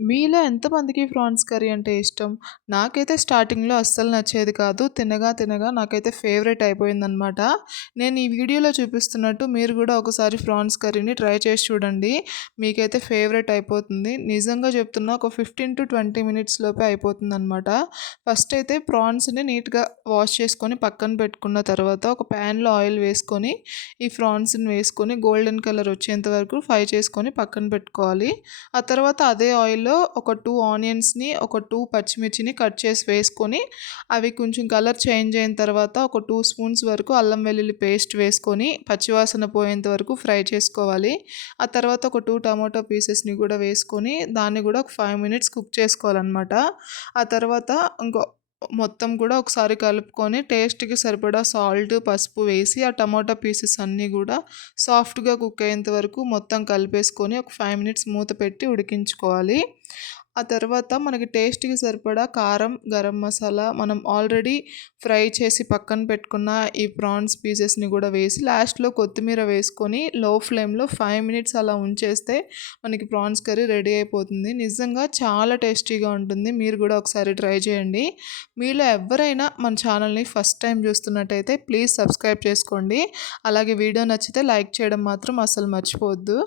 మీలో ఎంతమందికి prawns curry అంటే ఇష్టం? నాకైతే స్టార్టింగ్‌లో అస్సలు నచ్చేది కాదు. తినగా తినగా నాకైతే ఫేవరెట్ అయిపోయిందనమాట. నేను ఈ వీడియోలో చూపిస్తున్నట్టు మీరు కూడా ఒకసారి ప్రాన్స్ కర్రీని ట్రై చేసి చూడండి. మీకైతే ఫేవరెట్ అయిపోతుంది. నిజంగా చెప్తున్నా ఒక 15-20 మినిట్స్ లోపే అయిపోతుందనమాట. ఫస్ట్ అయితే ప్రాన్స్‌ని నీట్‌గా వాష్ చేసుకొని పక్కన పెట్టుకున్న తర్వాత ఒక ప్యాన్‌లో ఆయిల్ వేసుకొని ఈ ప్రాన్స్‌ని వేసుకొని గోల్డెన్ కలర్ వచ్చేంత వరకు ఫ్రై చేసుకొని పక్కన పెట్టుకోవాలి. ఆ తర్వాత అదే ఆయిల్‌లో ఒక టూ ఆనియన్స్‌ని, ఒక టూ పచ్చిమిర్చిని కట్ చేసి వేసుకొని అవి కొంచెం కలర్ చేంజ్ అయిన తర్వాత ఒక టూ స్పూన్స్ వరకు అల్లం వెల్లుల్లి పేస్ట్ వేసుకొని పచ్చివాసన పోయేంత వరకు ఫ్రై చేసుకోవాలి. ఆ తర్వాత ఒక టూ టమాటో పీసెస్‌ని కూడా వేసుకొని దాన్ని కూడా ఒక ఫైవ్ మినిట్స్ కుక్ చేసుకోవాలన్నమాట ఆ తర్వాత ఇంకో మొత్తం కూడా ఒకసారి కలుపుకొని టేస్ట్‌కి సరిపడా సాల్ట్, పసుపు వేసి ఆ టమాటా పీసెస్ అన్నీ కూడా సాఫ్ట్‌గా కుక్ అయ్యేంత వరకు మొత్తం కలిపేసుకొని ఒక ఫైవ్ మినిట్స్ మూత పెట్టి ఉడికించుకోవాలి. ఆ తర్వాత మనకి టేస్ట్‌కి సరిపడా కారం, గరం మసాలా మనం ఆల్రెడీ ఫ్రై చేసి పక్కన పెట్టుకున్న ఈ ప్రాన్స్ పీసెస్‌ని కూడా వేసి లాస్ట్‌లో కొత్తిమీర వేసుకొని లో ఫ్లేమ్‌లో ఫైవ్ మినిట్స్ అలా ఉంచేస్తే మనకి ప్రాన్స్ కర్రీ రెడీ అయిపోతుంది. నిజంగా చాలా టేస్టీగా ఉంటుంది. మీరు కూడా ఒకసారి ట్రై చేయండి. మీలో ఎవరైనా మన ఛానల్‌ని ఫస్ట్ టైం చూస్తున్నట్టయితే ప్లీజ్ సబ్స్క్రైబ్ చేసుకోండి. అలాగే వీడియో నచ్చితే లైక్ చేయడం మాత్రం అసలు మర్చిపోవద్దు.